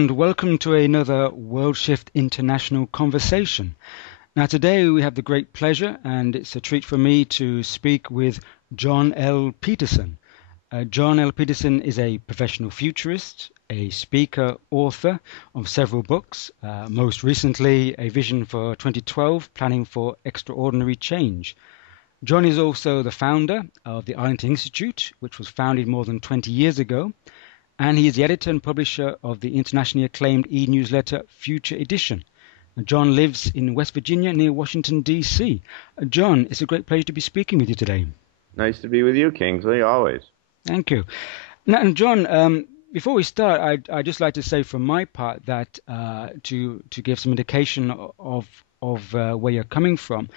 and welcome to another World Shift International conversation. Now, today we have the great pleasure, and it's a treat for me to speak with John L. Petersen. John L. Petersen is a professional futurist, a speaker, author of several books, most recently A Vision for 2012, Planning for Extraordinary Change. John is also the founder of the Arlington Institute, which was founded more than 20 years ago, and he is the editor and publisher of the internationally acclaimed e-newsletter Future Edition. John lives in West Virginia near Washington, D.C. John, it's a great pleasure to be speaking with you today. Nice to be with you, Kingsley, always. Thank you. Now, John, before we start, I'd just like to say from my part that to give some indication of where you're coming from.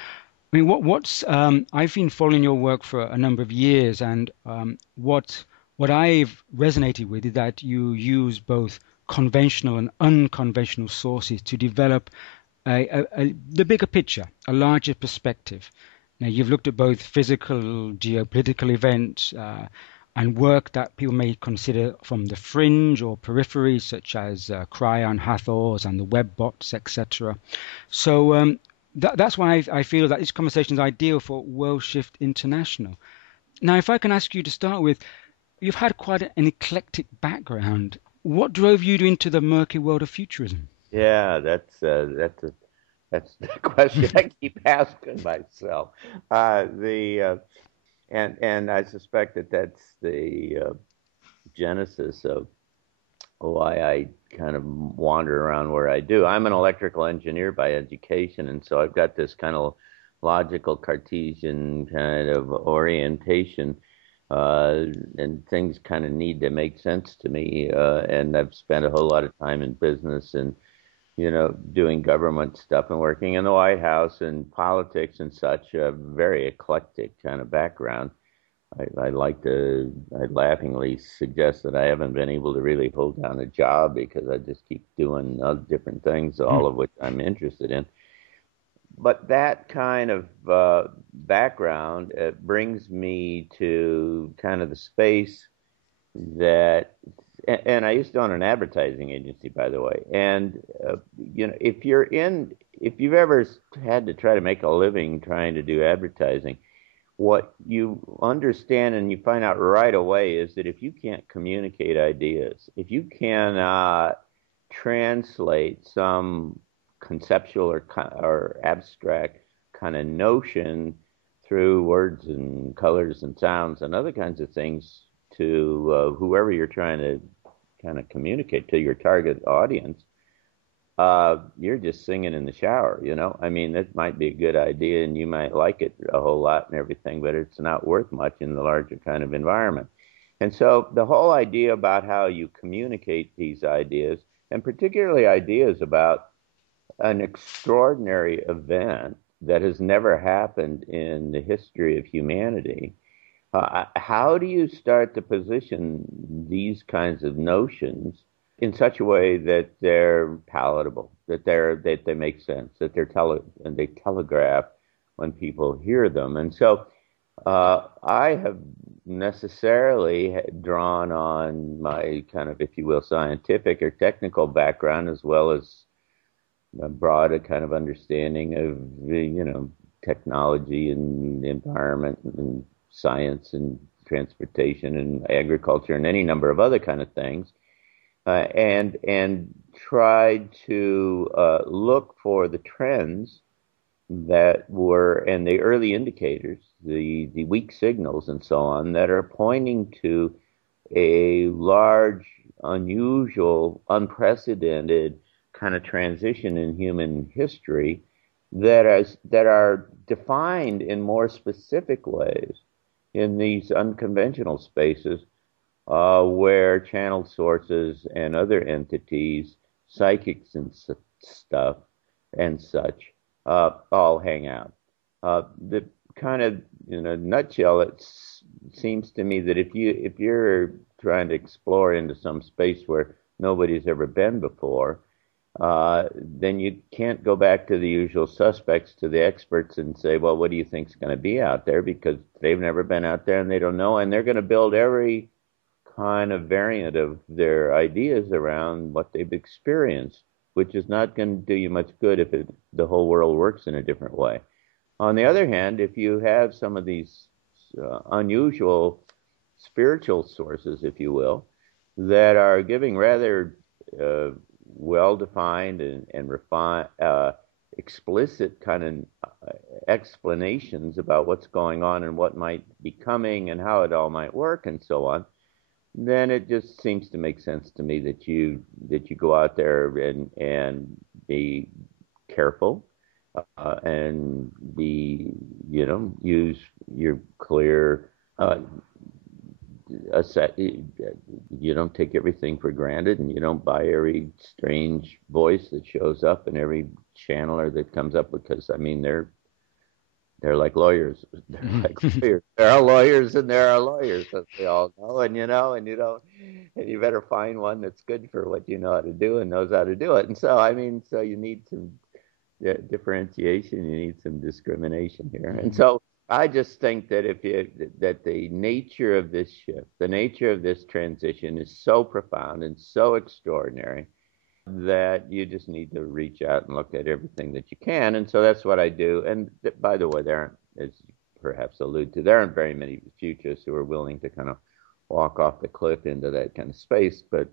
I mean, I've been following your work for a number of years, and what I've resonated with is that you use both conventional and unconventional sources to develop the bigger picture, a larger perspective. Now, you've looked at both physical, geopolitical events, and work that people may consider from the fringe or periphery, such as Cryon, Hathors, and the web bots, etc. So that's why I feel that this conversation is ideal for World Shift International. Now, if I can ask you to start with, you've had quite an eclectic background. What drove you into the murky world of futurism? Yeah, that's the question I keep asking myself. And I suspect that that's the genesis of why I kind of wander around where I do. I'm an electrical engineer by education, and so I've got this kind of logical Cartesian kind of orientation, and things kind of need to make sense to me. And I've spent a whole lot of time in business and doing government stuff and working in the White House and politics and such, a very eclectic kind of background. I laughingly suggest that I haven't been able to really hold down a job because I just keep doing other different things, all of which I'm interested in. But that kind of background brings me to kind of the space that, and I used to own an advertising agency, by the way. And if you've ever had to try to make a living trying to do advertising, what you understand and you find out right away is that if you can't communicate ideas, if you cannot translate some conceptual or abstract kind of notion through words and colors and sounds and other kinds of things to whoever you're trying to kind of communicate to, your target audience, you're just singing in the shower, I mean, it might be a good idea and you might like it a whole lot and everything, but it's not worth much in the larger kind of environment. And so the whole idea about how you communicate these ideas, and particularly ideas about an extraordinary event that has never happened in the history of humanity, how do you start to position these kinds of notions in such a way that they're palatable, that they make sense, that they telegraph when people hear them? And so I have necessarily drawn on my kind of, if you will, scientific or technical background, as well as a broad kind of understanding of technology and environment and science and transportation and agriculture and any number of other kind of things, and tried to look for the trends that were, and the early indicators, the weak signals and so on, that are pointing to a large, unusual, unprecedented kind of transition in human history that are defined in more specific ways in these unconventional spaces, where channeled sources and other entities, psychics and stuff and such, all hang out. The kind of, in a nutshell, it seems to me that if you're trying to explore into some space where nobody's ever been before, then you can't go back to the usual suspects, to the experts, and say, well, what do you think is going to be out there? Because they've never been out there and they don't know, and they're going to build every kind of variant of their ideas around what they've experienced, which is not going to do you much good if the whole world works in a different way. On the other hand, if you have some of these unusual spiritual sources, if you will, that are giving rather well-defined and refined, explicit kind of explanations about what's going on and what might be coming and how it all might work and so on, then it just seems to make sense to me that you go out there and be careful and be use your clear you don't take everything for granted, and you don't buy every strange voice that shows up and every channeler that comes up, because I mean they're like lawyers. They're like lawyers. There are lawyers and there are lawyers, as we all know, and you don't, and you better find one that's good for what you know how to do and knows how to do it. And so I mean, so you need some differentiation, you need some discrimination here. And so I just think that that the nature of this shift, the nature of this transition is so profound and so extraordinary that you just need to reach out and look at everything that you can. And so that's what I do. And by the way, there aren't, as you perhaps allude to, there aren't very many futurists who are willing to kind of walk off the cliff into that kind of space. But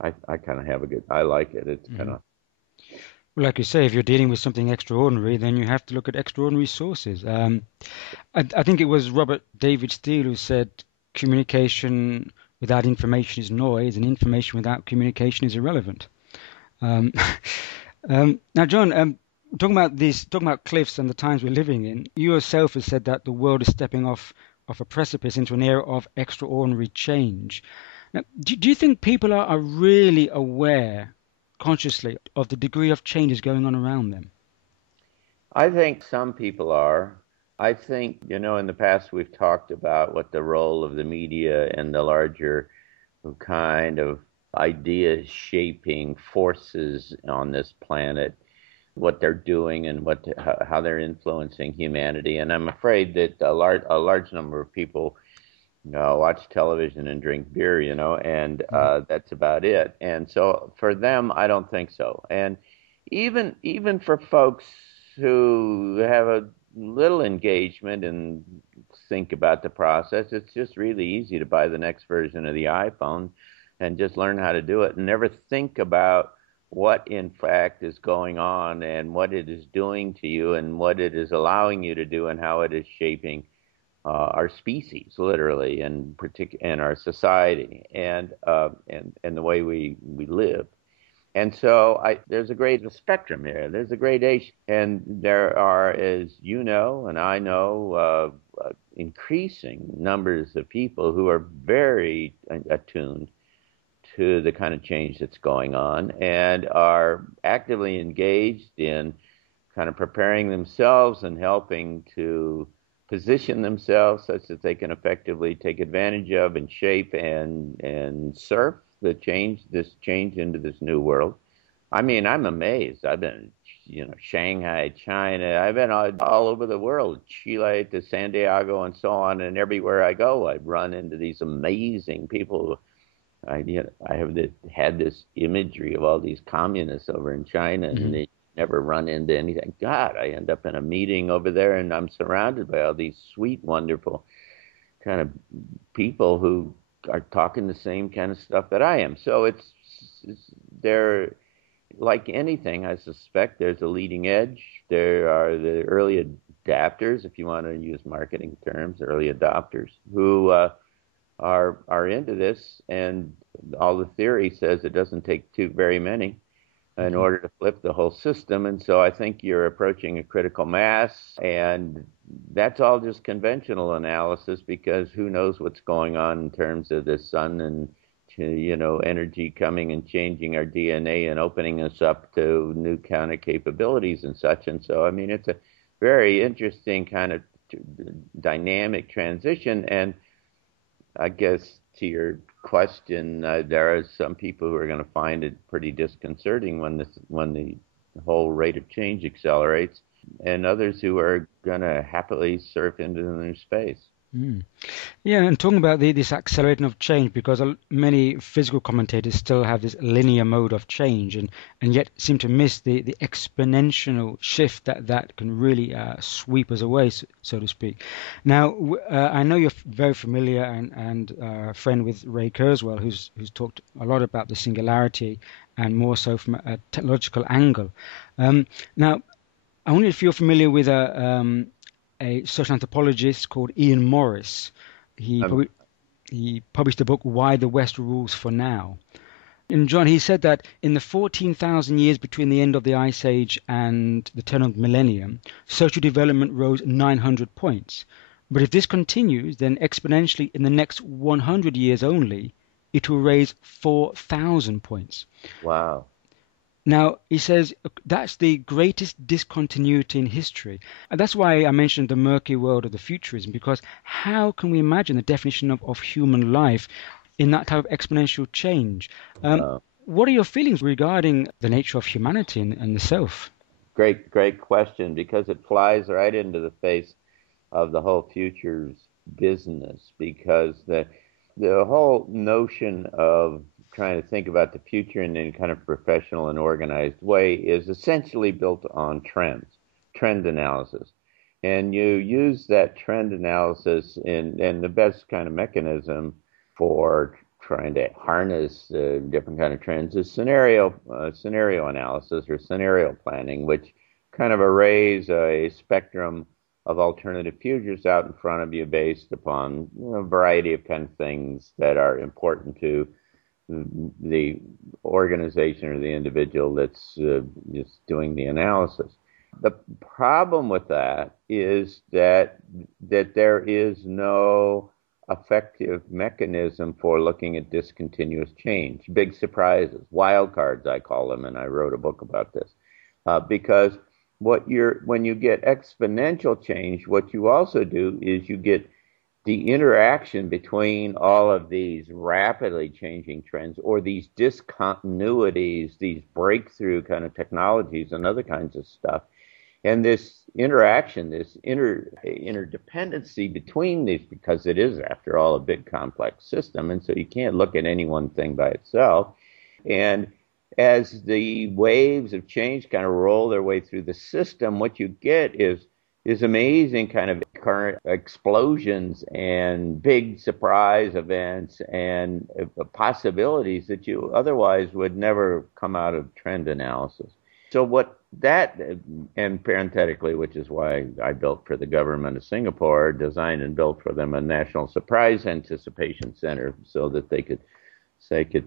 I kind of have I like it. It's kind of. Well, like you say, if you're dealing with something extraordinary, then you have to look at extraordinary sources. I think it was Robert David Steele who said communication without information is noise, and information without communication is irrelevant. Um, now, John, talking about cliffs and the times we're living in, you yourself have said that the world is stepping off a precipice into an era of extraordinary change. Now, do you think people are really aware consciously of the degree of changes going on around them? I think some people are. I think, in the past we've talked about what the role of the media and the larger kind of idea shaping forces on this planet, what they're doing and how they're influencing humanity. And I'm afraid that a large number of people watch television and drink beer, and that's about it. And so for them, I don't think so. And even for folks who have a little engagement and think about the process, it's just really easy to buy the next version of the iPhone and just learn how to do it and never think about what in fact is going on and what it is doing to you and what it is allowing you to do and how it is shaping our species, literally, and our society, and the way we live. And so there's a great spectrum here. There's a gradation, and there are, as you know, and I know, increasing numbers of people who are very attuned to the kind of change that's going on and are actively engaged in kind of preparing themselves and helping to position themselves such that they can effectively take advantage of and shape and surf this change into this new world. I mean, I'm amazed. I've been, Shanghai, China. I've been all over the world, Chile to San Diego and so on. And everywhere I go, I run into these amazing people. I have had this imagery of all these communists over in China, and they never run into anything. God, I end up in a meeting over there, and I'm surrounded by all these sweet, wonderful kind of people who are talking the same kind of stuff that I am. So they're like anything. I suspect there's a leading edge. There are the early adapters, if you want to use marketing terms, early adopters who are into this, and all the theory says it doesn't take very many in order to flip the whole system. And so I think you're approaching a critical mass, and that's all just conventional analysis, because who knows what's going on in terms of the sun and energy coming and changing our DNA and opening us up to new kind of capabilities and such. And so I mean, it's a very interesting kind of dynamic transition. And I guess to your question, there are some people who are going to find it pretty disconcerting when the whole rate of change accelerates, and others who are going to happily surf into the new space. Mm. Yeah, and talking about this accelerating of change, because many physical commentators still have this linear mode of change, and yet seem to miss the exponential shift that can really sweep us away, so to speak. Now, I know you're very familiar and friend with Ray Kurzweil, who's talked a lot about the singularity, and more so from a technological angle. Now, I wonder if you're familiar with a social anthropologist called Ian Morris. He Um, probably he published a book, Why the West Rules for Now. And John, he said that in the 14,000 years between the end of the Ice Age and the turn of the millennium, social development rose 900 points. But if this continues, then exponentially in the next 100 years only, it will raise 4,000 points. wow. Now, he says that's the greatest discontinuity in history. And that's why I mentioned the murky world of the futurism, because how can we imagine the definition of human life in that type of exponential change? Wow. What are your feelings regarding the nature of humanity and the self? Great question, because it flies right into the face of the whole futures business, because the whole notion of trying to think about the future in any kind of professional and organized way is essentially built on trend analysis. And you use that trend analysis and the best kind of mechanism for trying to harness different kind of trends is scenario analysis or scenario planning, which kind of arrays a spectrum of alternative futures out in front of you based upon a variety of kind of things that are important to the organization or the individual that's just doing the analysis. The problem with that is that there is no effective mechanism for looking at discontinuous change, big surprises, wild cards, I call them, and I wrote a book about this. Because when you get exponential change, what you also do is you get the interaction between all of these rapidly changing trends or these discontinuities, these breakthrough kind of technologies and other kinds of stuff. And this interaction, this interdependency between these, because it is, after all, a big complex system. And so you can't look at any one thing by itself. And as the waves of change kind of roll their way through the system, what you get is amazing kind of current explosions and big surprise events and possibilities that you otherwise would never come out of trend analysis. So what that, and parenthetically, which is why I built for the government of Singapore, designed and built for them a national surprise anticipation center so that they could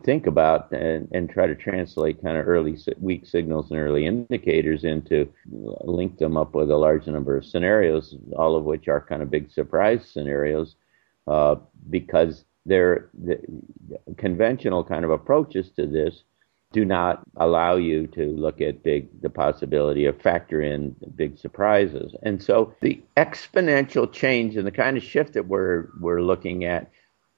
think about and try to translate kind of early weak signals and early indicators into link them up with a large number of scenarios, all of which are kind of big surprise scenarios, because the conventional kind of approaches to this do not allow you to look at the possibility of factor in big surprises. And so the exponential change and the kind of shift that we're looking at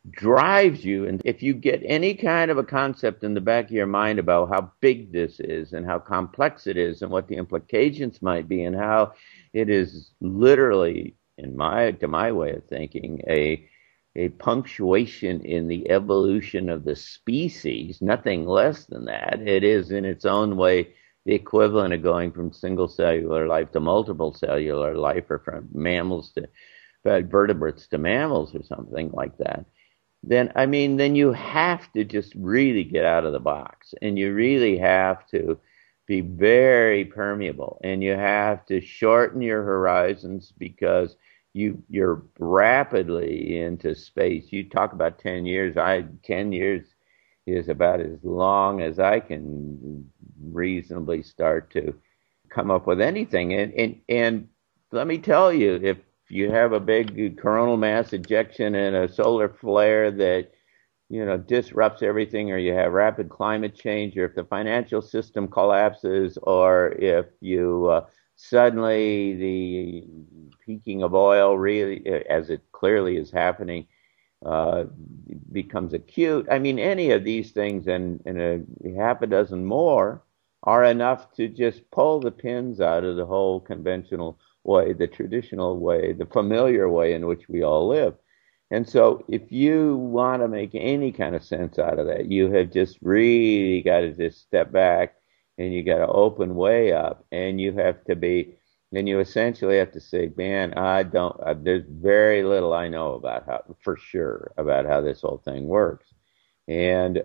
drives you. And if you get any kind of a concept in the back of your mind about how big this is and how complex it is and what the implications might be and how it is literally, to my way of thinking, a punctuation in the evolution of the species, nothing less than that. It is in its own way the equivalent of going from single cellular life to multiple cellular life, or from mammals to vertebrates to mammals or something like that. Then you have to just really get out of the box, and you really have to be very permeable, and you have to shorten your horizons, because you're rapidly into space. You talk about 10 years. 10 years is about as long as I can reasonably start to come up with anything. And let me tell you, if you have a big coronal mass ejection and a solar flare that disrupts everything, or you have rapid climate change, or if the financial system collapses, or if you suddenly the peaking of oil, really, as it clearly is happening, becomes acute. I mean, any of these things and a half a dozen more are enough to just pull the pins out of the whole conventional way, the traditional way, the familiar way in which we all live. And so if you want to make any kind of sense out of that, you have just really got to just step back and you got to open way up and you have to be, and you essentially have to say, man, I don't, there's very little I know about how, for sure, about how this whole thing works. And,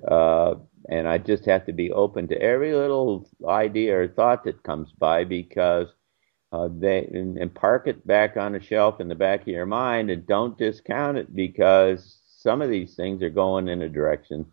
and I just have to be open to every little idea or thought that comes by because and park it back on a shelf in the back of your mind and don't discount it because some of these things are going in a direction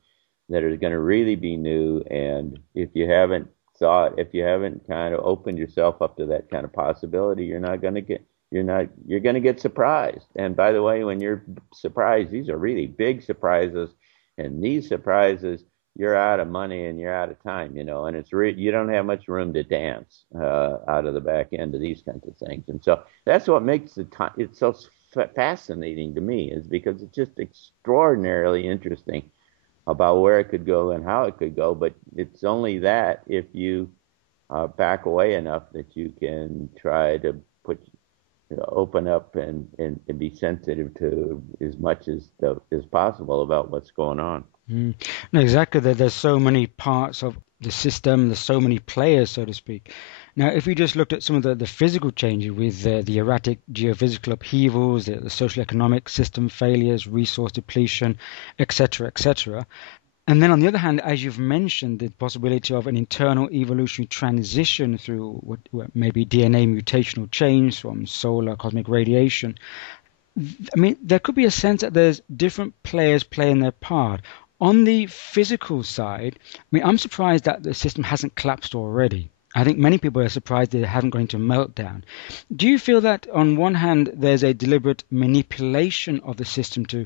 that is going to really be new. And if you haven't kind of opened yourself up to that kind of possibility, you're going to get surprised. And by the way, when you're surprised, these are really big surprises. And these surprises, you're out of money and you're out of time, and you don't have much room to dance out of the back end of these kinds of things. And so that's what makes it's so fascinating to me is because it's just extraordinarily interesting about where it could go and how it could go. But it's only that if you back away enough that you can try to open up and be sensitive to as much as possible about what's going on. Mm. No, exactly. There's so many parts of the system. There's so many players, so to speak. Now, if we just looked at some of the physical changes with the erratic geophysical upheavals, the social economic system failures, resource depletion, etc., and then on the other hand, as you've mentioned, the possibility of an internal evolutionary transition through what may be DNA mutational change from solar cosmic radiation. I mean, there could be a sense that there's different players playing their part. On the physical side, I mean, I'm surprised that the system hasn't collapsed already. I think many people are surprised that it hasn't gone into meltdown. Do you feel that on one hand there's a deliberate manipulation of the system to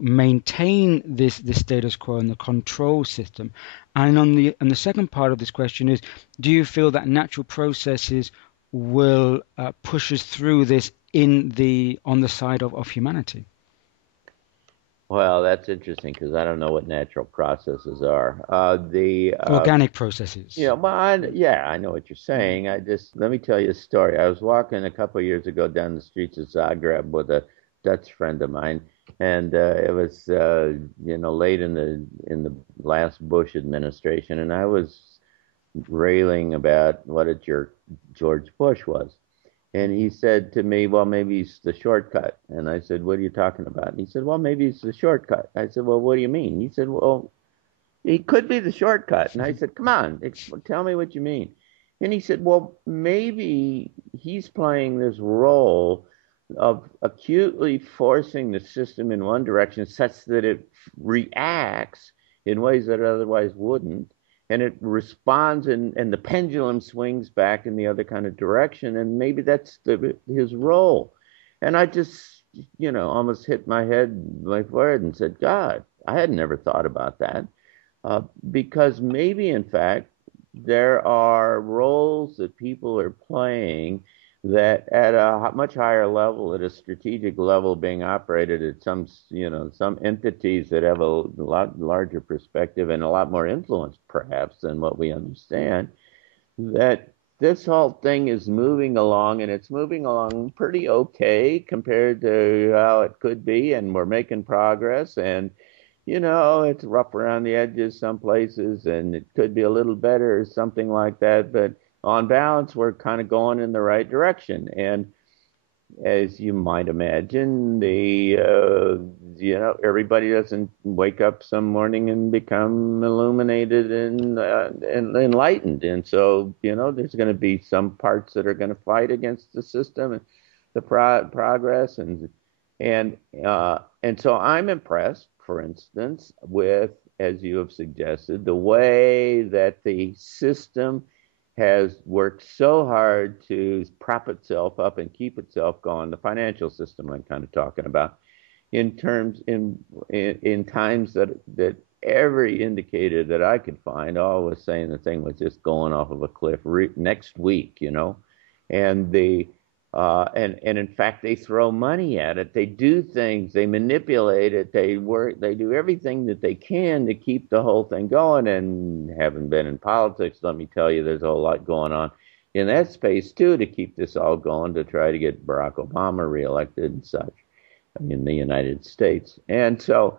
maintain this status quo and the control system? And on the second part of this question is, do you feel that natural processes will push us through this on the side of humanity? Well, that's interesting because I don't know what natural processes are. Organic processes. Well, yeah, I know what you're saying. Let me tell you a story. I was walking a couple of years ago down the streets of Zagreb with a Dutch friend of mine, and it was late in the last Bush administration, and I was railing about what a jerk George Bush was. And he said to me, well, maybe it's the shortcut. And I said, what are you talking about? And he said, well, maybe it's the shortcut. I said, well, what do you mean? He said, well, it could be the shortcut. And I said, come on, tell me what you mean. And he said, well, maybe he's playing this role of acutely forcing the system in one direction such that it reacts in ways that it otherwise wouldn't. And it responds and the pendulum swings back in the other kind of direction. And maybe that's his role. And I just, almost hit my forehead and said, God, I had never thought about that. Because maybe, in fact, there are roles that people are playing that at a much higher level, at a strategic level, being operated at some entities that have a lot larger perspective and a lot more influence, perhaps, than what we understand, that this whole thing is moving along, and it's moving along pretty okay compared to how it could be, and we're making progress, and it's rough around the edges some places, and it could be a little better or something like that. But on balance, we're kind of going in the right direction. And as you might imagine, everybody doesn't wake up some morning and become illuminated and enlightened. And so, there's going to be some parts that are going to fight against the system and the progress. And so I'm impressed, for instance, with, as you have suggested, the way that the system has worked so hard to prop itself up and keep itself going. The financial system I'm kind of talking about, in times that every indicator that I could find all was saying the thing was just going off of a cliff next week, and and in fact, they throw money at it. They do things. They manipulate it. They work. They do everything that they can to keep the whole thing going. And having been in politics, let me tell you, there's a whole lot going on in that space too to keep this all going to try to get Barack Obama reelected and such in the United States. And so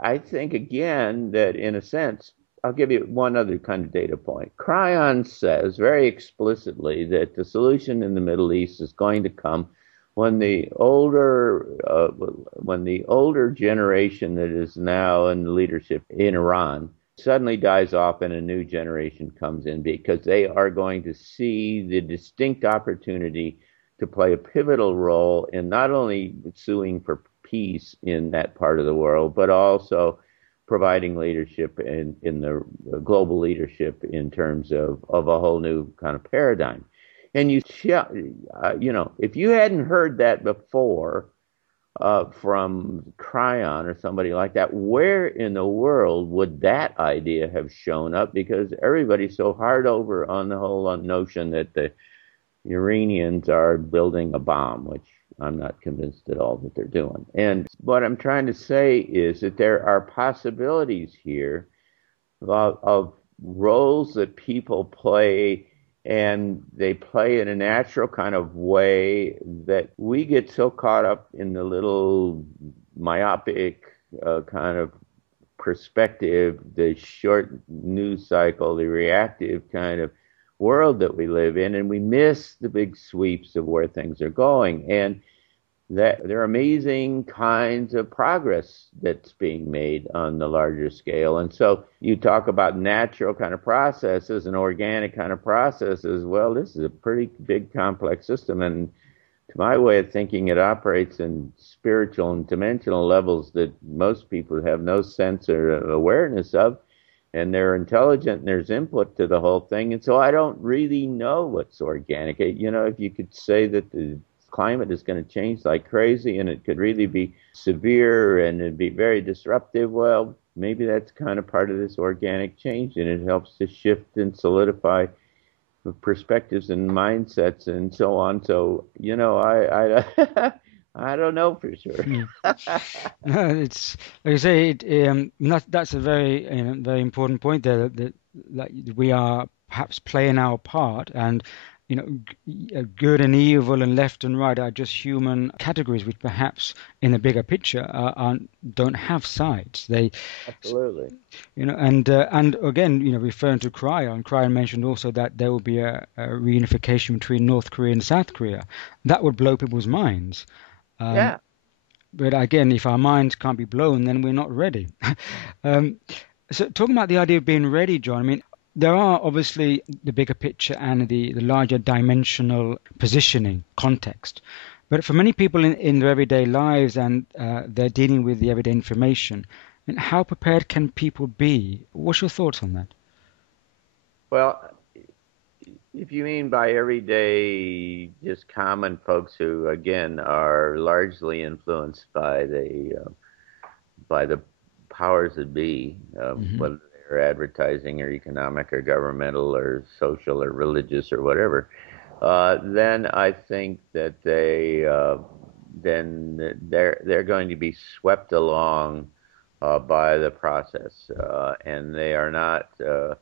I think again that in a sense, I'll give you one other kind of data point. Cryon says very explicitly that the solution in the Middle East is going to come when the older generation that is now in leadership in Iran suddenly dies off and a new generation comes in because they are going to see the distinct opportunity to play a pivotal role in not only suing for peace in that part of the world, but also providing leadership in the global leadership in terms of a whole new kind of paradigm. And if you hadn't heard that before from Cryon or somebody like that, where in the world would that idea have shown up? Because everybody's so hard over on the whole notion that the Iranians are building a bomb, which I'm not convinced at all that they're doing. And what I'm trying to say is that there are possibilities here of roles that people play, and they play in a natural kind of way that we get so caught up in the little myopic kind of perspective, the short news cycle, the reactive kind of world that we live in, and we miss the big sweeps of where things are going. And that there are amazing kinds of progress that's being made on the larger scale. And so you talk about natural kind of processes and organic kind of processes. Well, this is a pretty big complex system. And to my way of thinking, it operates in spiritual and dimensional levels that most people have no sense or awareness of. And they're intelligent and there's input to the whole thing. And so I don't really know what's organic. If you could say that the climate is going to change like crazy and it could really be severe and it'd be very disruptive, well, maybe that's kind of part of this organic change, and it helps to shift and solidify perspectives and mindsets and so on. So, I I don't know for sure. No, it's like I say, that's a very very important point there that we are perhaps playing our part, and good and evil and left and right are just human categories, which perhaps in the bigger picture don't have sides. Absolutely. And again, referring to Cryon mentioned also that there will be a reunification between North Korea and South Korea. That would blow people's minds. Yeah. But again, if our minds can't be blown, then we're not ready. um, so talking about the idea of being ready, John, I mean, there are obviously the bigger picture and the larger dimensional positioning context. But for many people in their everyday lives, and they're dealing with the everyday information, and how prepared can people be? What's your thoughts on that? Well, if you mean by everyday, just common folks who, again, are largely influenced by the powers that be, Hmm. whether they're advertising or economic or governmental or social or religious or whatever, then I think that they're going to be swept along by the process, and they are not going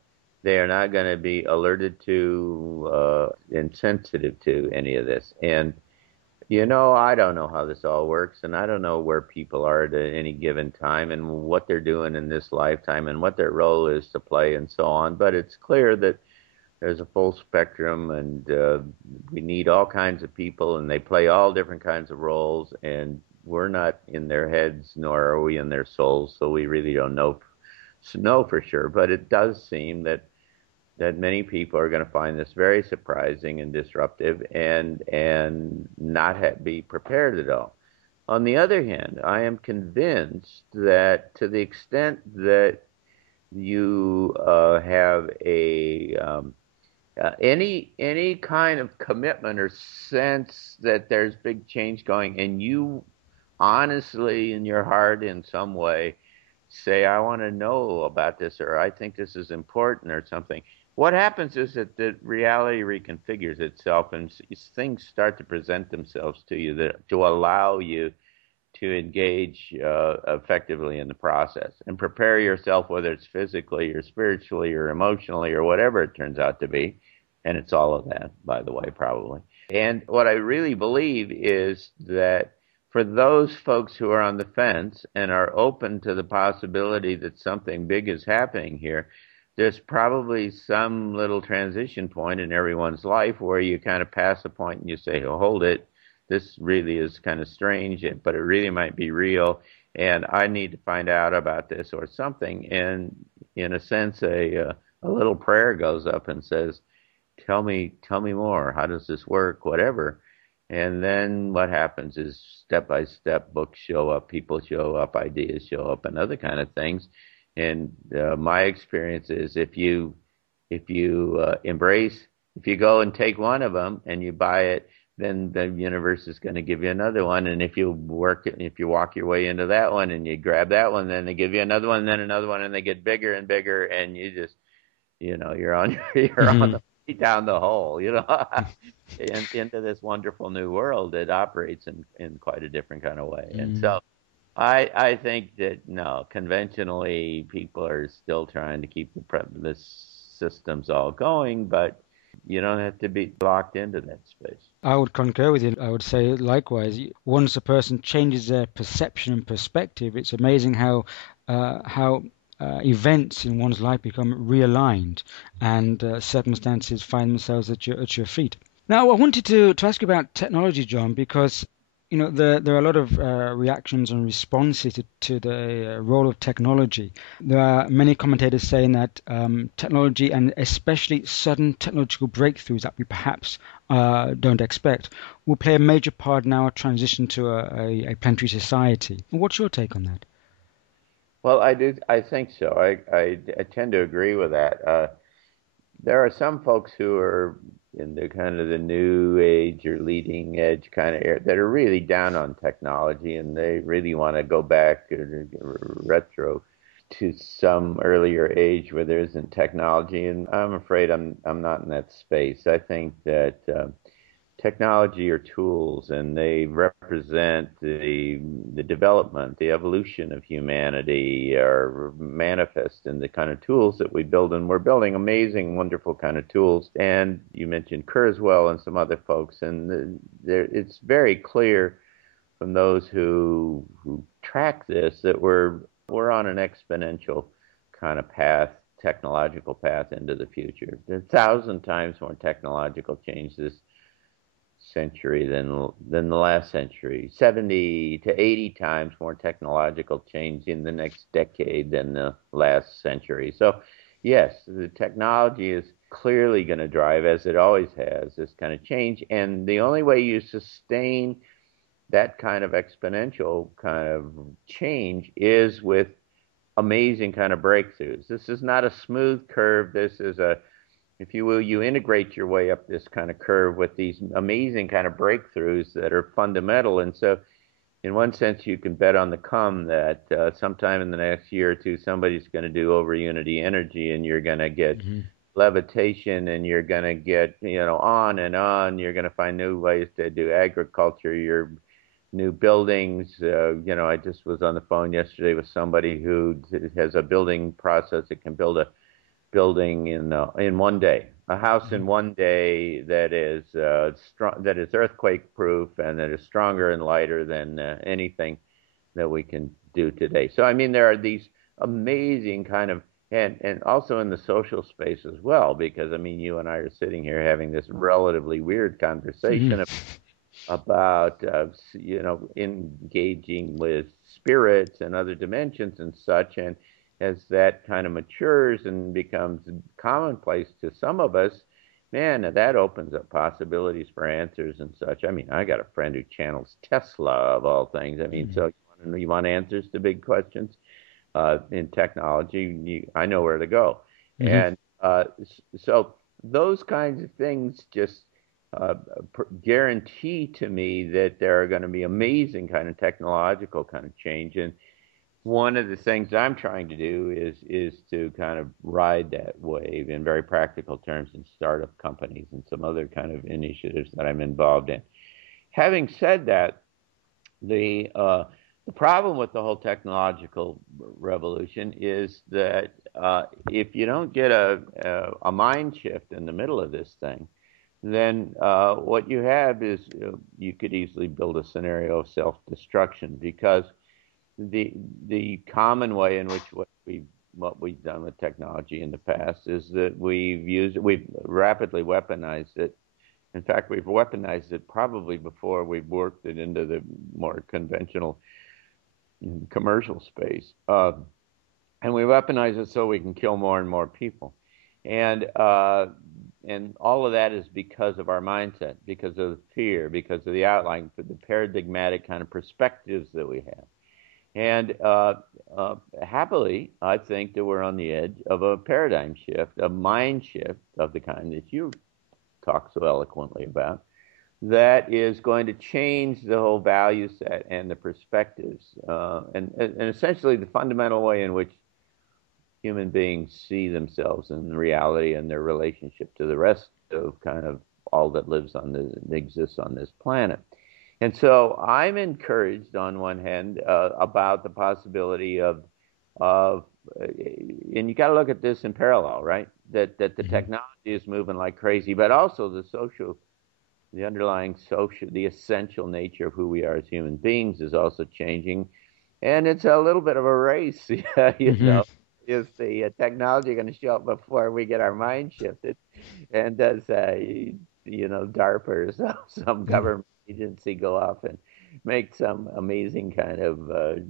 to be alerted to and sensitive to any of this. And I don't know how this all works, and I don't know where people are at any given time and what they're doing in this lifetime and what their role is to play and so on. But it's clear that there's a full spectrum, and we need all kinds of people, and they play all different kinds of roles, and we're not in their heads, nor are we in their souls, so we really don't know for sure. But it does seem that many people are going to find this very surprising and disruptive, and not be prepared at all. On the other hand, I am convinced that to the extent that you have any kind of commitment or sense that there's big change going, and you honestly in your heart in some way say, I want to know about this, or I think this is important or something, what happens is that the reality reconfigures itself, and things start to present themselves to you to allow you to engage effectively in the process and prepare yourself, whether it's physically or spiritually or emotionally or whatever it turns out to be. And it's all of that, by the way, probably. And what I really believe is that for those folks who are on the fence and are open to the possibility that something big is happening here, there's probably some little transition point in everyone's life where you kind of pass a point and you say, oh, hold it, this really is kind of strange, but it really might be real, and I need to find out about this or something. And in a sense, a little prayer goes up and says, tell me more. How does this work? Whatever. And then what happens is step by step, books show up, people show up, ideas show up, and other kind of things. And my experience is if you embrace, if you go and take one of them and you buy it, then the universe is going to give you another one. And if you walk your way into that one and you grab that one, then they give you another one, then another one, and they get bigger and bigger, and you just, you're on you're on the way down the hole, and into this wonderful new world that operates in quite a different kind of way. And so I think that no, conventionally people are still trying to keep the systems all going, but you don't have to be locked into that space. I would concur with you. I would say likewise. Once a person changes their perception and perspective, it's amazing how events in one's life become realigned, and circumstances find themselves at your feet. Now, I wanted to ask you about technology, John, because there are a lot of reactions and responses to the role of technology. There are many commentators saying that technology, and especially sudden technological breakthroughs that we perhaps don't expect, will play a major part in our transition to a planetary society. What's your take on that? Well, I do. I think so. I tend to agree with that. There are some folks who are in the kind of the new age or leading edge kind of area that are really down on technology, and they really want to go back retro to some earlier age where there isn't technology. And I'm afraid I'm not in that space. I think that technology are tools, and they represent the development, the evolution of humanity, are manifest in the kind of tools that we build. And we're building amazing, wonderful kind of tools. And you mentioned Kurzweil and some other folks, and it's very clear from those who track this that we're on an exponential kind of path, technological path into the future. There's 1,000 times more technological change this century than the last century, 70 to 80 times more technological change in the next decade than the last century. So yes, the technology is clearly going to drive, as it always has, this kind of change. And the only way you sustain that kind of exponential kind of change is with amazing kind of breakthroughs. This is not a smooth curve. This is if you will, you integrate your way up this kind of curve with these amazing kind of breakthroughs that are fundamental. And so in one sense, you can bet on the come that sometime in the next year or two, somebody's going to do over unity energy, and you're going to get levitation, and you're going to get, on and on. You're going to find new ways to do agriculture, your new buildings. I just was on the phone yesterday with somebody who has a building process that can build a building in one day, a house in one day that is strong, that is earthquake proof, and that is stronger and lighter than anything that we can do today. So I mean, there are these amazing kind of, and also in the social space as well, because I mean, you and I are sitting here having this relatively weird conversation about engaging with spirits and other dimensions and such. And as that kind of matures and becomes commonplace to some of us, man, that opens up possibilities for answers and such. I mean, I got a friend who channels Tesla of all things. I mean, so you want answers to big questions in technology, I know where to go. And so those kinds of things just guarantee to me that there are going to be amazing kind of technological kind of change. And one of the things I'm trying to do is to kind of ride that wave in very practical terms in startup companies and some other kind of initiatives that I'm involved in. Having said that, the The problem with the whole technological revolution is that if you don't get a mind shift in the middle of this thing, then what you have is you could easily build a scenario of self-destruction because the the common way in which what we've done with technology in the past is that we've rapidly weaponized it. In fact, we've weaponized it probably before we've worked it into the more conventional commercial space. And we weaponize it so we can kill more and more people. And and all of that is because of our mindset, because of fear, because of the outlying, the paradigmatic kind of perspectives that we have. And happily, I think that we're on the edge of a paradigm shift, a mind shift of the kind that you talk so eloquently about, that is going to change the whole value set and the perspectives, and essentially the fundamental way in which human beings see themselves in reality and their relationship to the rest of kind of all that exists on this planet. And so I'm encouraged on one hand about the possibility of and you got to look at this in parallel, right? That the technology is moving like crazy, but also the underlying social, the essential nature of who we are as human beings is also changing, and it's a little bit of a race, you Hmm. know. Is the technology going to show up before we get our mind shifted? And does DARPA or some government agency go off and make some amazing kind of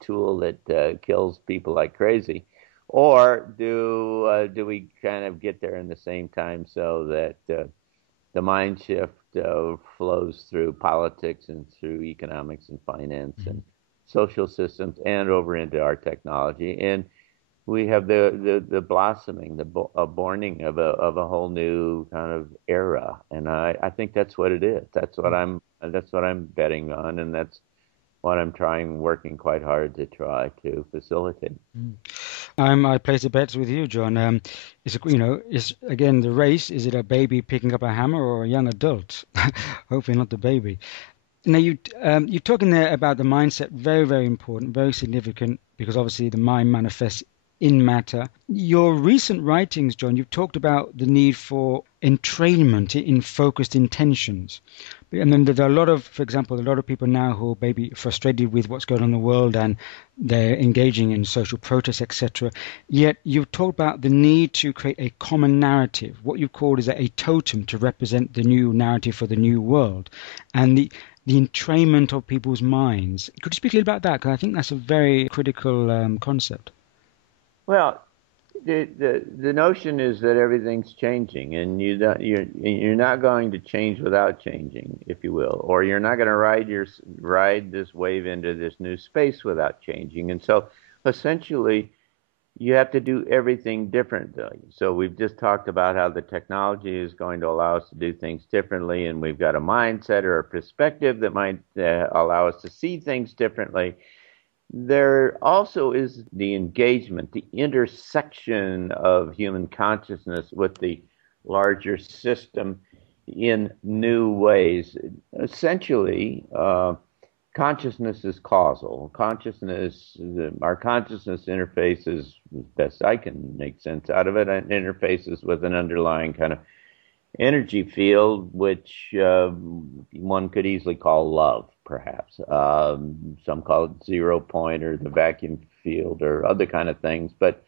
tool that kills people like crazy, or do we kind of get there in the same time so that the mind shift flows through politics and through economics and finance and social systems and over into our technology, and we have the blossoming, the borning of a whole new kind of era, and I think that's what it is. That's what I'm betting on, and that's what I'm working quite hard to try to facilitate. I place the bets with you, John. Is again the race? Is it a baby picking up a hammer or a young adult? Hopefully not the baby. Now you're talking there about the mindset, very, very important, very significant, because obviously the mind manifests in matter. Your recent writings, John, you've talked about the need for entrainment in focused intentions. And then there are a lot of, for example, a lot of people now who are maybe frustrated with what's going on in the world and they're engaging in social protests, etc. Yet you've talked about the need to create a common narrative, what you've called is a totem to represent the new narrative for the new world. And the entrainment of people's minds. Could you speak a little about that? Because I think that's a very critical concept. Well, the notion is that everything's changing, and you're not going to change without changing, if you will, or you're not going to ride this wave into this new space without changing. And so, essentially, you have to do everything differently. So we've just talked about how the technology is going to allow us to do things differently, and we've got a mindset or a perspective that might allow us to see things differently. There also is the engagement, the intersection of human consciousness with the larger system in new ways. Essentially, consciousness is causal. Our consciousness interfaces, as best I can make sense out of it, it interfaces with an underlying kind of energy field, which one could easily call love, perhaps. Some call it 0 point or the vacuum field or other kind of things, but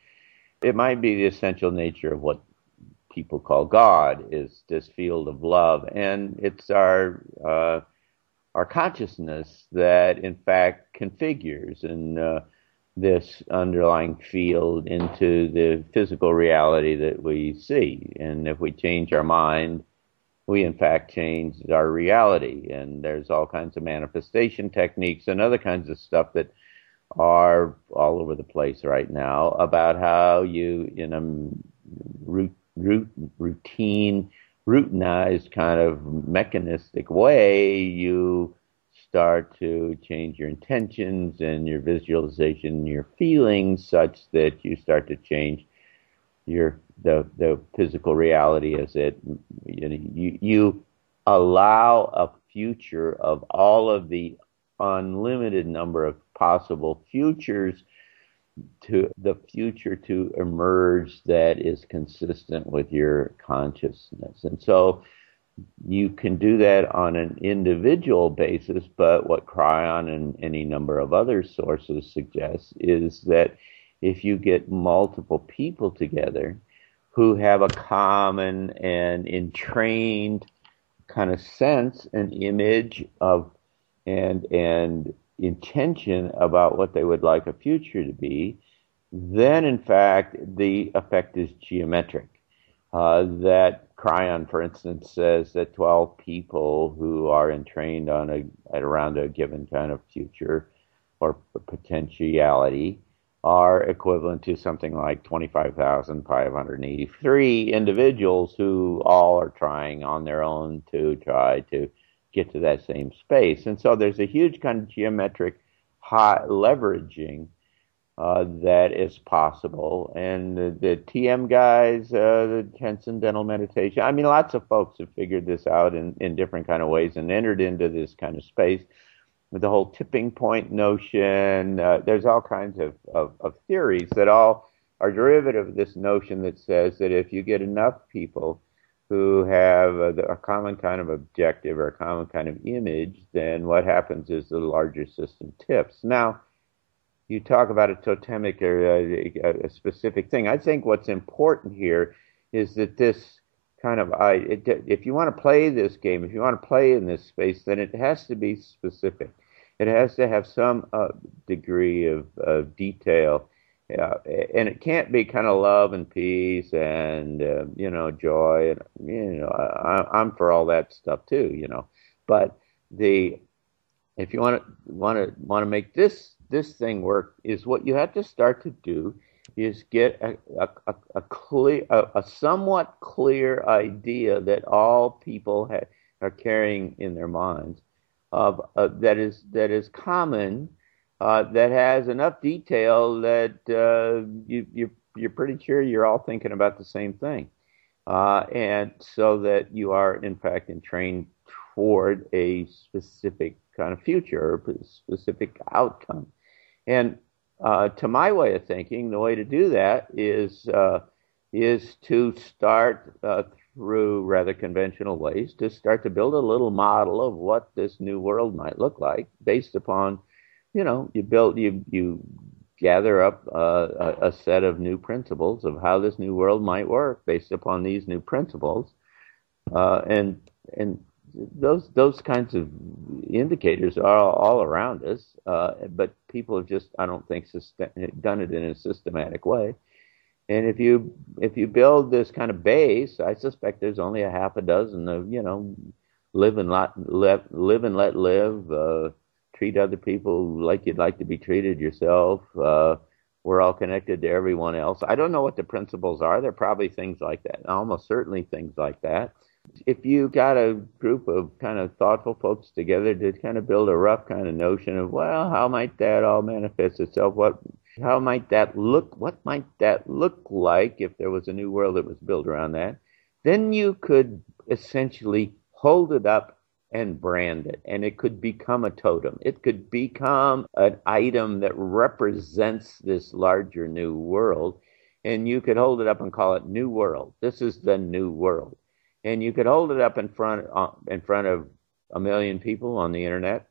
it might be the essential nature of what people call God is this field of love, and it's our consciousness that in fact configures and this underlying field into the physical reality that we see. And if we change our mind, we in fact change our reality. And there's all kinds of manifestation techniques and other kinds of stuff that are all over the place right now about how you, in a routine, routinized kind of mechanistic way, you start to change your intentions and your visualization, your feelings, such that you start to change the physical reality as you allow a future of all of the unlimited number of possible futures to the future to emerge that is consistent with your consciousness. And so you can do that on an individual basis, but what Cryon and any number of other sources suggest is that if you get multiple people together who have a common and entrained kind of sense and image of and intention about what they would like a future to be, then in fact the effect is geometric. That Cryon, for instance, says that 12 people who are entrained on at around a given kind of future or potentiality are equivalent to something like 25,583 individuals who all are trying on their own to try to get to that same space. And so there's a huge kind of geometric high leveraging that is possible. And the TM guys, the transcendental meditation, I mean, lots of folks have figured this out in different kind of ways and entered into this kind of space. With the whole tipping point notion, there's all kinds of theories that all are derivative of this notion that says that if you get enough people who have a common kind of objective or a common kind of image, then what happens is the larger system tips. Now, you talk about a totemic or a specific thing. I think what's important here is that this kind of, if you want to play this game, if you want to play in this space, then it has to be specific. It has to have some degree of detail. And it can't be kind of love and peace and, joy. And, I'm for all that stuff too, But if you want to make this thing work, is what you have to start to do is get a somewhat clear idea that all people are carrying in their minds of that is common, that has enough detail that you're pretty sure you're all thinking about the same thing, and so that you are in fact entrained toward a specific kind of future or a specific outcome. And to my way of thinking, the way to do that is to start through rather conventional ways to start to build a little model of what this new world might look like based upon, you gather up a set of new principles of how this new world might work based upon these new principles, and those kinds of indicators are all around us, but people have just, I don't think, done it in a systematic way. And if you build this kind of base, I suspect there's only a half a dozen of, live and let live, treat other people like you'd like to be treated yourself. We're all connected to everyone else. I don't know what the principles are. They're probably things like that, almost certainly things like that. If you got a group of kind of thoughtful folks together to kind of build a rough kind of notion of, well, how might that all manifest itself? How might that look? What might that look like if there was a new world that was built around that? Then you could essentially hold it up and brand it, and it could become a totem. It could become an item that represents this larger new world, and you could hold it up and call it New World. This is the new world. And you could hold it up in front of 1 million people on the internet,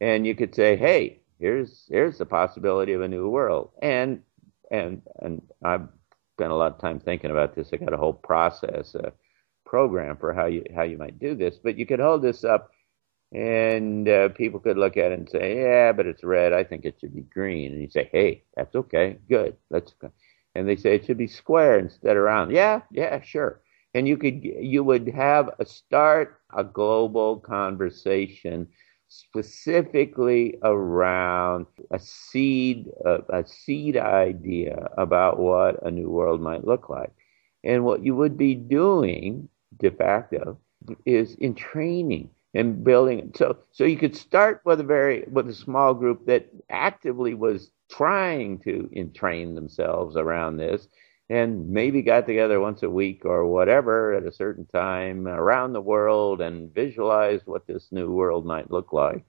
and you could say, "Hey, here's the possibility of a new world." And I've spent a lot of time thinking about this. I got a whole process, a program for how you might do this. But you could hold this up, and people could look at it and say, "Yeah, but it's red. I think it should be green." And you say, "Hey, that's okay. Good. Let's go." And they say it should be square instead of round. Yeah, sure. And you would have a global conversation specifically around a seed idea about what a new world might look like. And what you would be doing de facto is in training and building. So you could start with a small group that actively was trying to entrain themselves around this, and maybe got together once a week or whatever at a certain time around the world and visualized what this new world might look like.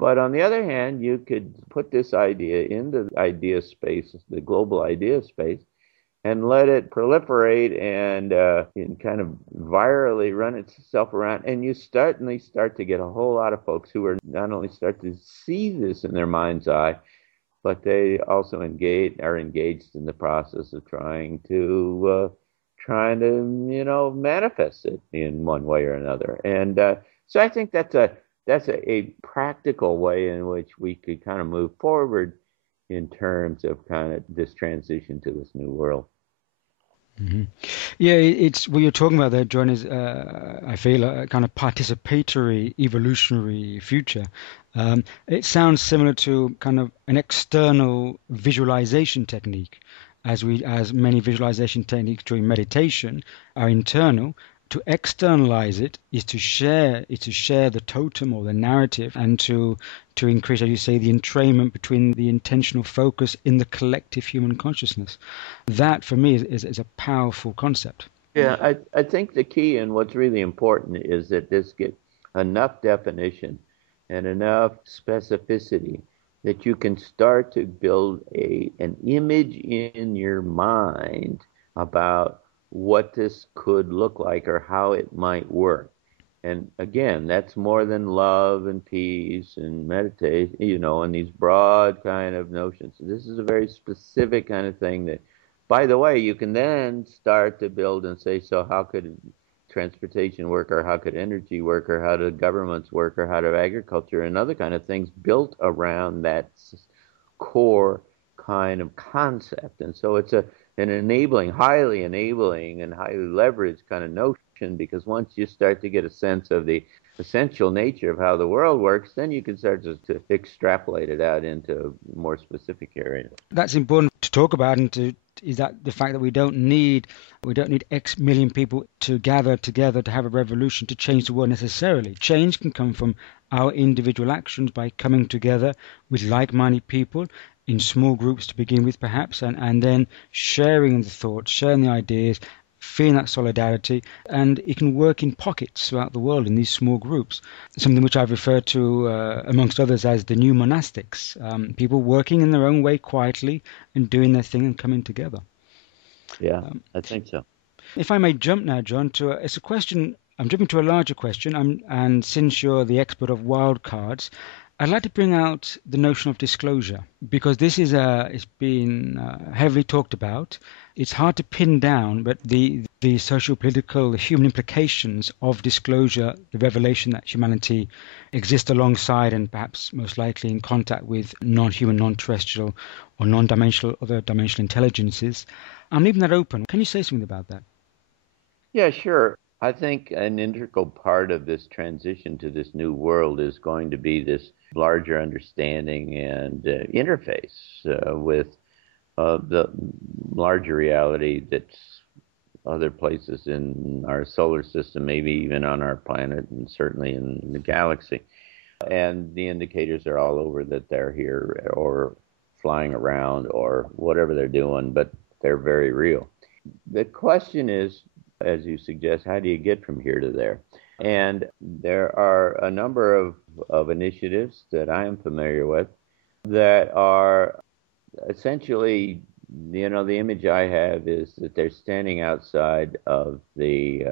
But on the other hand, you could put this idea into the idea space, the global idea space, and let it proliferate and kind of virally run itself around. And you suddenly start to get a whole lot of folks who are not only start to see this in their mind's eye, but they also are engaged in the process of trying to manifest it in one way or another. And so I think that's a practical way in which we could kind of move forward in terms of kind of this transition to this new world. Hmm. Yeah, it's what you're talking about there, John, is I feel a kind of participatory evolutionary future. It sounds similar to kind of an external visualization technique, as many visualization techniques during meditation are internal. To externalize it is to share the totem or the narrative, and to increase, as you say, the entrainment between the intentional focus in the collective human consciousness. That, for me, is a powerful concept. Yeah, I think the key and what's really important is that this get enough definition and enough specificity that you can start to build an image in your mind about what this could look like or how it might work. And again, that's more than love and peace and meditation, and these broad kind of notions. This is a very specific kind of thing that, by the way, you can then start to build and say, so how could transportation work, or how could energy work, or how do governments work, or how do agriculture and other kind of things built around that core kind of concept. And so it's an highly enabling and highly leveraged kind of notion, because once you start to get a sense of the essential nature of how the world works, then you can start to extrapolate it out into more specific areas. That's important to talk about, and to is that the fact that we don't need X million people to gather together to have a revolution to change the world necessarily. Change can come from our individual actions by coming together with like-minded people in small groups to begin with, perhaps, and then sharing the thoughts, sharing the ideas, feeling that solidarity, and it can work in pockets throughout the world in these small groups. Something which I've referred to, amongst others, as the new monastics. People working in their own way quietly and doing their thing and coming together. Yeah, I think so. If I may jump now, John, it's a question. I'm jumping to a larger question, and since you're the expert of wild cards, I'd like to bring out the notion of disclosure, because this it's been heavily talked about. It's hard to pin down, but the socio-political, the human implications of disclosure, the revelation that humanity exists alongside and perhaps most likely in contact with non-human, non-terrestrial or non-dimensional, other dimensional intelligences. I'm leaving that open. Can you say something about that? Yeah, sure. I think an integral part of this transition to this new world is going to be this larger understanding and interface with the larger reality that's other places in our solar system, maybe even on our planet, and certainly in the galaxy. And the indicators are all over that they're here or flying around or whatever they're doing, but they're very real. The question is, as you suggest, how do you get from here to there? And there are a number of initiatives that I am familiar with that are essentially, the image I have is that they're standing outside of the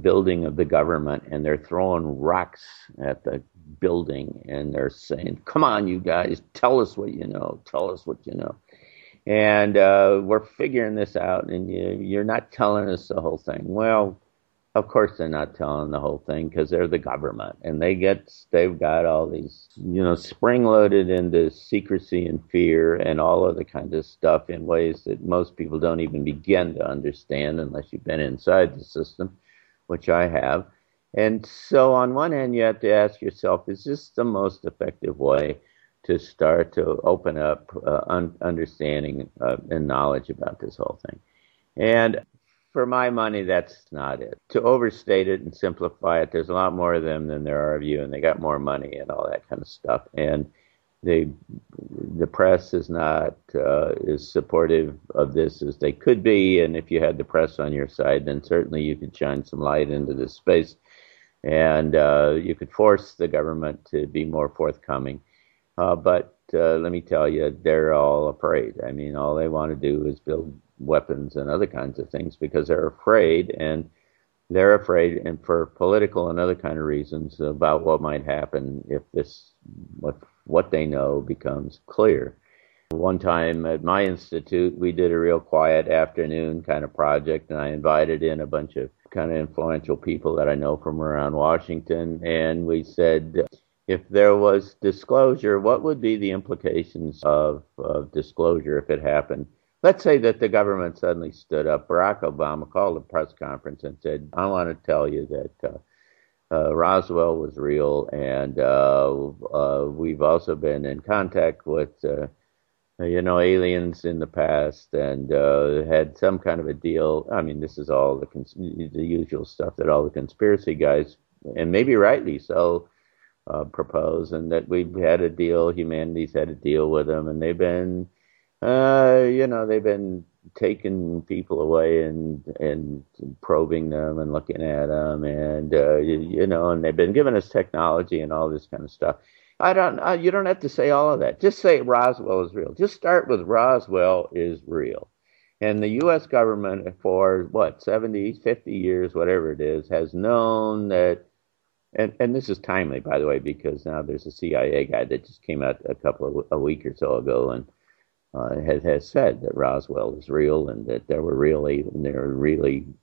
building of the government, and they're throwing rocks at the building, and they're saying, "Come on, you guys, tell us what you know. Tell us what you know." And we're figuring this out, and you're not telling us the whole thing. Well, of course they're not telling the whole thing, because they're the government, and they've got all these, spring loaded into secrecy and fear and all other kinds of stuff in ways that most people don't even begin to understand unless you've been inside the system, which I have. And so on one hand, you have to ask yourself, is this the most effective way to start to open up understanding and knowledge about this whole thing? And for my money, that's not it. To overstate it and simplify it, there's a lot more of them than there are of you, and they got more money and all that kind of stuff. And the press is not as supportive of this as they could be. And if you had the press on your side, then certainly you could shine some light into this space. and you could force the government to be more forthcoming. But let me tell you, they're all afraid. I mean, all they want to do is build weapons and other kinds of things because they're afraid, and for political and other kind of reasons about what might happen if what they know becomes clear. One time at my institute, we did a real quiet afternoon kind of project, and I invited in a bunch of kind of influential people that I know from around Washington, and we said, if there was disclosure, what would be the implications of disclosure if it happened? Let's say that the government suddenly stood up. Barack Obama called a press conference and said, I want to tell you that Roswell was real, and we've also been in contact with aliens in the past, and had some kind of a deal. I mean, this is all the usual stuff that all the conspiracy guys, and maybe rightly so, propose, and that we've had a deal, humanity's had a deal with them, and they've been taking people away and probing them and looking at them, and and they've been giving us technology and all this kind of stuff. You don't have to say all of that. Just say Roswell is real. Just start with Roswell is real. And the U.S. government for what, 70, 50 years, whatever it is, has known that, and this is timely, by the way, because now there's a CIA guy that just came out a week or so ago, and has said that Roswell is real, and that there were really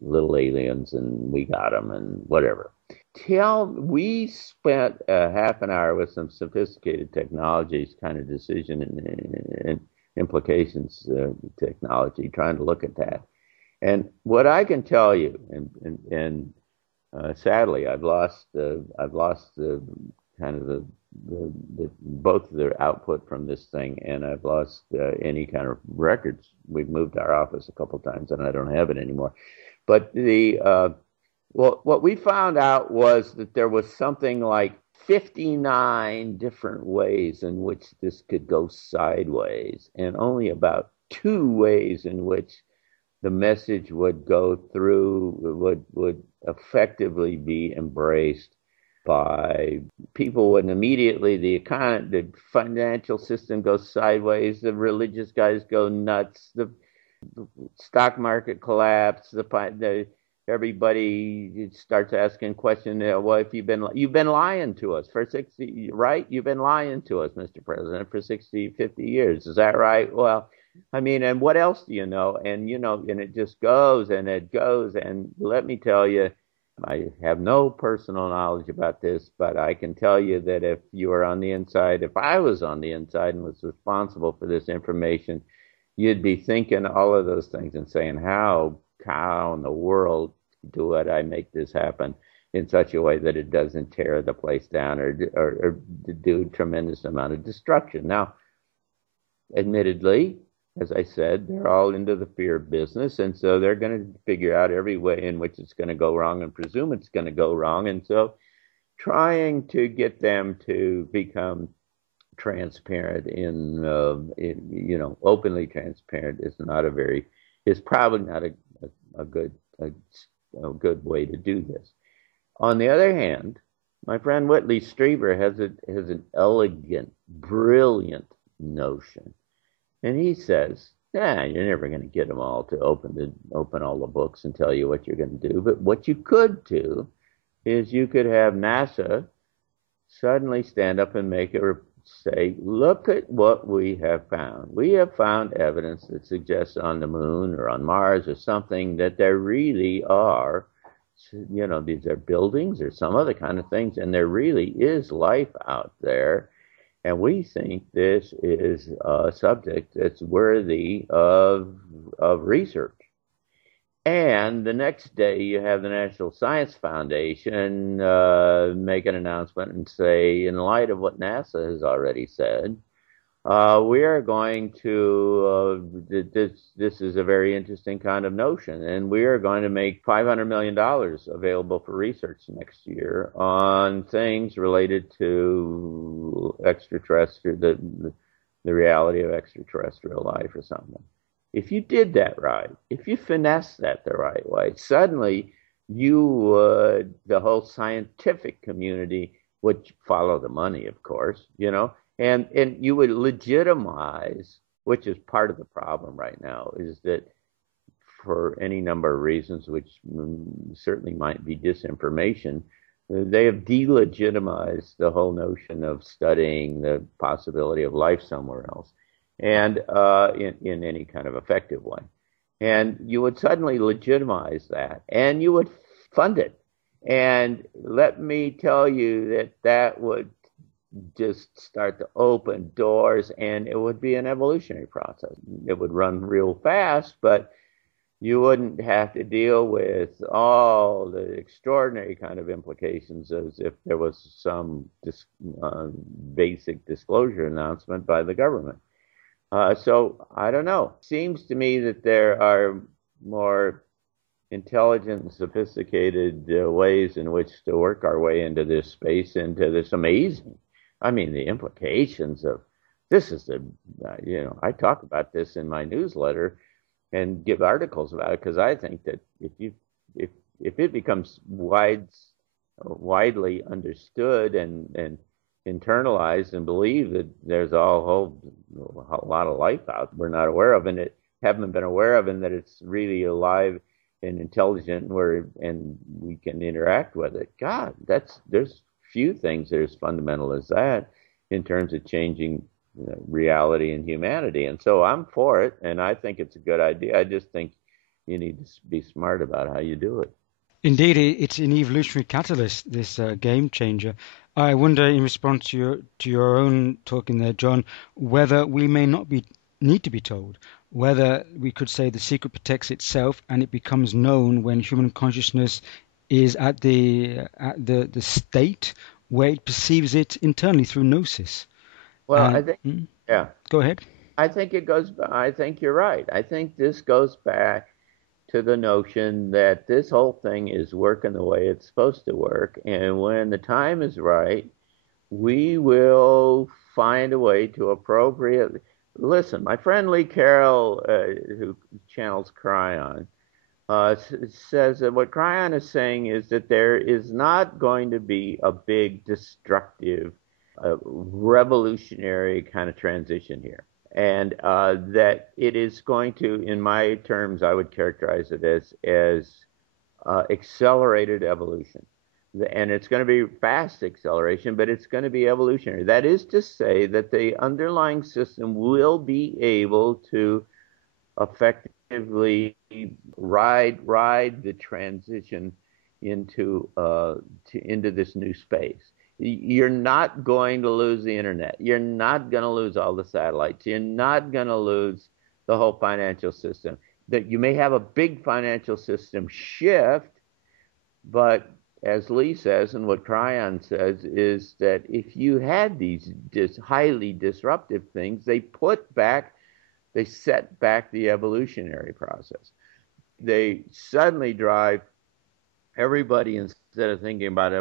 little aliens, and we got them, and whatever. We spent a half an hour with some sophisticated technologies, kind of decision and implications technology, trying to look at that. And what I can tell you, and sadly, I've lost the kind of both the output from this thing, and I've lost any kind of records. We've moved our office a couple times, and I don't have it anymore. But what we found out was that there was something like 59 different ways in which this could go sideways, and only about 2 ways in which the message would go through, would effectively be embraced by people. When immediately the financial system goes sideways, the religious guys go nuts, the stock market collapse, everybody starts asking questions. Well, if you've been lying to us for 60, right? You've been lying to us, Mr. President, for 60, 50 years. Is that right? Well, I mean, and what else do you know? And and it just goes and it goes. And let me tell you, I have no personal knowledge about this, but I can tell you that if you are on the inside, if I was on the inside and was responsible for this information, you'd be thinking all of those things and saying, how in the world do I make this happen in such a way that it doesn't tear the place down or do a tremendous amount of destruction? Now, admittedly, as I said, they're all into the fear business, and so they're going to figure out every way in which it's going to go wrong and presume it's going to go wrong. And so trying to get them to become transparent openly transparent is probably not a good way to do this. On the other hand, my friend Whitley Strieber has an elegant, brilliant notion. And he says, you're never going to get them all to open all the books and tell you what you're going to do. But what you could do is you could have NASA suddenly stand up and say, look at what we have found. We have found evidence that suggests on the moon or on Mars or something that there really are, these are buildings or some other kind of things, and there really is life out there. And we think this is a subject that's worthy of research. And the next day, you have the National Science Foundation make an announcement and say, in light of what NASA has already said, we are going to, this is a very interesting kind of notion, and we are going to make $500 million available for research next year on things related to extraterrestrial, the reality of extraterrestrial life or something. If you did that right, if you finessed that the right way, suddenly the whole scientific community would follow the money, of course, and you would legitimize, which is part of the problem right now, is that for any number of reasons, which certainly might be disinformation, they have delegitimized the whole notion of studying the possibility of life somewhere else, and in any kind of effective way. And you would suddenly legitimize that, and you would fund it. And let me tell you that that would just start to open doors, and it would be an evolutionary process. It would run real fast, but you wouldn't have to deal with all the extraordinary kind of implications as if there was some basic disclosure announcement by the government. So I don't know. Seems to me that there are more intelligent and sophisticated ways in which to work our way into this space, into this amazing. I mean, the implications of this is I talk about this in my newsletter and give articles about it, because I think that if it becomes widely understood and internalized and believed that there's a lot of life out we're not aware of, and it haven't been aware of, and that it's really alive and intelligent, and we can interact with it. God, there's few things that are as fundamental as that in terms of changing reality and humanity. And so I'm for it, and I think it's a good idea. I just think you need to be smart about how you do it. Indeed, it's an evolutionary catalyst, this game changer. I wonder, in response to your own talking there, John, whether we may not need to be told, whether we could say the secret protects itself and it becomes known when human consciousness is at the state where it perceives it internally through gnosis. Well, I think, yeah, Go ahead. I think you're right. I think this goes back to the notion that this whole thing is working the way it's supposed to work. And when the time is right, we will find a way to appropriately listen. My friend Lee Carroll, who channels Cryon, says that what Cryon is saying is that there is not going to be a big destructive, revolutionary kind of transition here. And that it is going to, in my terms, I would characterize it as accelerated evolution. And it's going to be fast acceleration, but it's going to be evolutionary. That is to say that the underlying system will be able to effectively ride the transition into this new space. You're not going to lose the internet. You're not going to lose all the satellites. You're not going to lose the whole financial system. That you may have a big financial system shift, but as Lee says, and what Cryon says, is that if you had these highly disruptive things, they set back the evolutionary process. They suddenly drive everybody, instead of thinking about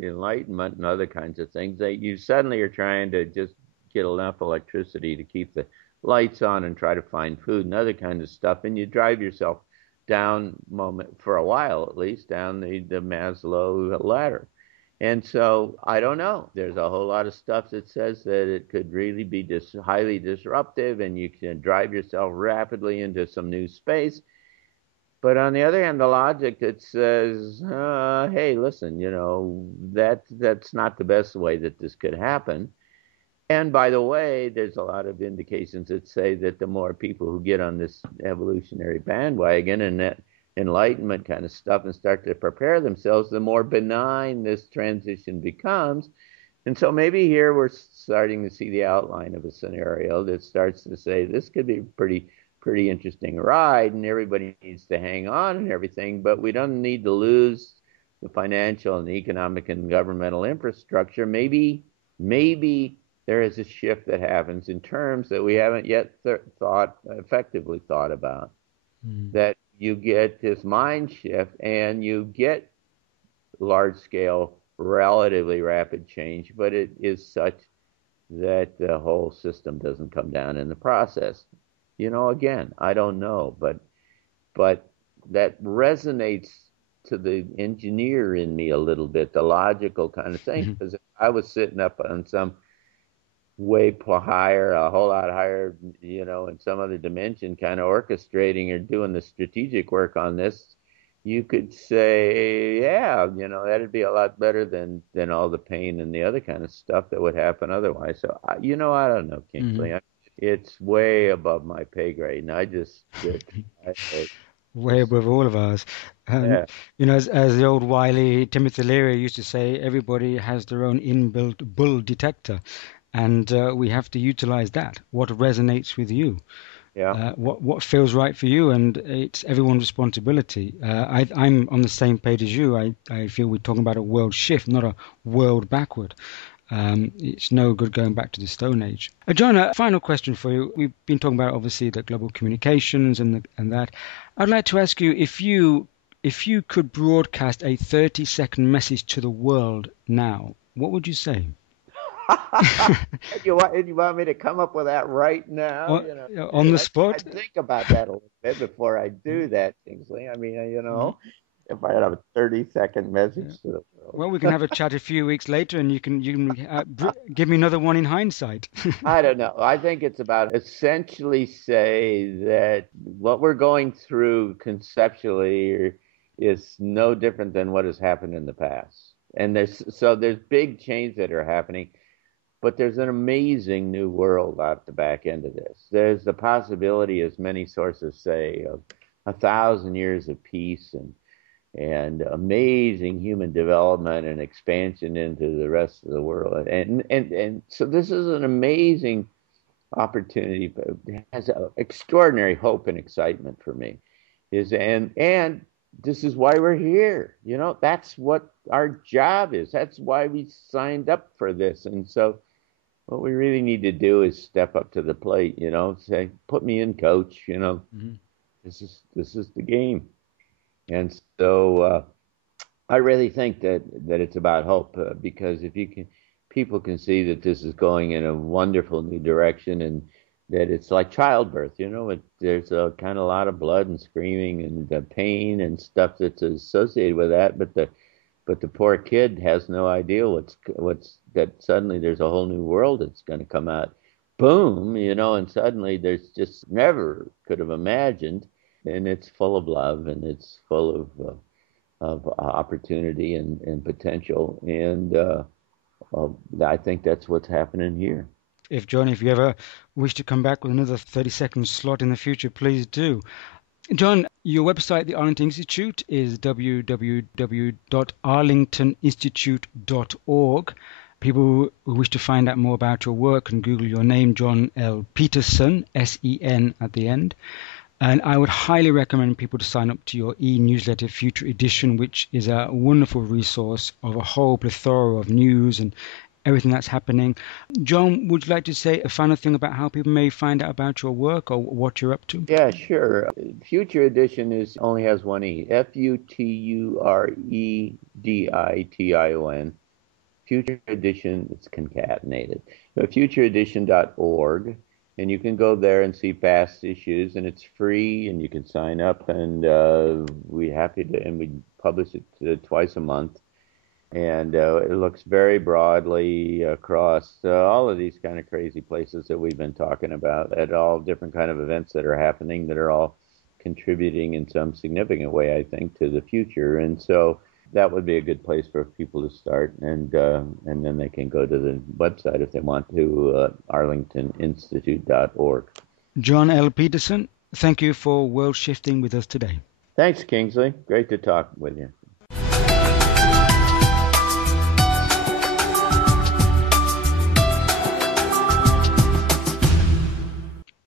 enlightenment and other kinds of things, you suddenly are trying to just get enough electricity to keep the lights on and try to find food and other kinds of stuff, and you drive yourself down, for a while at least, down the Maslow ladder. And so I don't know. There's a whole lot of stuff that says that it could really be highly disruptive, and you can drive yourself rapidly into some new space. But on the other hand, the logic that says, hey, listen, that's not the best way that this could happen. And by the way, there's a lot of indications that say that the more people who get on this evolutionary bandwagon and that enlightenment kind of stuff and start to prepare themselves, the more benign this transition becomes. And so maybe here we're starting to see the outline of a scenario that starts to say this could be a pretty interesting ride, and everybody needs to hang on and everything, but we don't need to lose the financial and economic and governmental infrastructure. Maybe there is a shift that happens in terms that we haven't yet effectively thought about. That you get this mind shift and you get large scale, relatively rapid change, but it is such that the whole system doesn't come down in the process. Again, I don't know, but that resonates to the engineer in me a little bit, the logical kind of thing. Mhm. Because if I was sitting up on some higher, a whole lot higher, in some other dimension, kind of orchestrating or doing the strategic work on this, you could say, yeah, that'd be a lot better than all the pain and the other kind of stuff that would happen otherwise. So, I don't know, Mhm. Kingsley. It's way above my pay grade, and I just sit. I Way just, above all of ours. And, yeah, as the old wily Timothy Leary used to say, everybody has their own inbuilt bull detector, and we have to utilize that. What resonates with you? yeah. What feels right for you, and it's everyone's responsibility. I'm on the same page as you. I feel we're talking about a world shift, not a world backward. It's no good going back to the Stone Age. John, a final question for you. We've been talking about obviously the global communications and that. I'd like to ask you if you could broadcast a 30-second message to the world now, what would you say? You want me to come up with that right now? on, on the I spot? think about that a little bit before I do that, Kingsley. I mean, Mhm. if I had a 30-second Yeah. message to the world. Well, we can have a chat a few weeks later, and you can give me another one in hindsight. I don't know. I think it's about essentially say that what we're going through conceptually is no different than what has happened in the past. And there's big changes that are happening. But there's an amazing new world out the back end of this. There's the possibility, as many sources say, of 1,000 years of peace and amazing human development and expansion into the rest of the world. And so this is an amazing opportunity, but it has extraordinary hope and excitement for me. And this is why we're here. That's what our job is. That's why we signed up for this. And so what we really need to do is step up to the plate, say, put me in, coach, Mhm. this is the game. And so I really think that it's about hope because if people can see that this is going in a wonderful new direction and that it's like childbirth, there's a kind of a lot of blood and screaming and pain and stuff that's associated with that, but the poor kid has no idea what's that suddenly there's a whole new world that's going to come out. Boom, and suddenly there's just never could have imagined, and it's full of love and it's full of opportunity and potential, and uh, I think that's what's happening here. If you ever wish to come back with another 30-second slot in the future, please do. John, your website, the Arlington Institute, is www.arlingtoninstitute.org. People who wish to find out more about your work can Google your name, John L. Petersen, S-E-N at the end. And I would highly recommend people to sign up to your e-newsletter Future Edition, which is a wonderful resource of a whole plethora of news and everything that's happening. John, would you like to say a final thing about how people may find out about your work or what you're up to? Yeah, sure. Future Edition is only has one E. FUTUREDITION. Future Edition, it's concatenated. Futureedition.org, and you can go there and see past issues, and it's free, and you can sign up, and we publish it twice a month, and it looks very broadly across all of these kind of crazy places that we've been talking about, at all different kind of events that are happening that are all contributing in some significant way, I think, to the future, and so that would be a good place for people to start, and then they can go to the website if they want to, arlingtoninstitute.org. John L. Petersen, thank you for world shifting with us today. Thanks, Kingsley. Great to talk with you.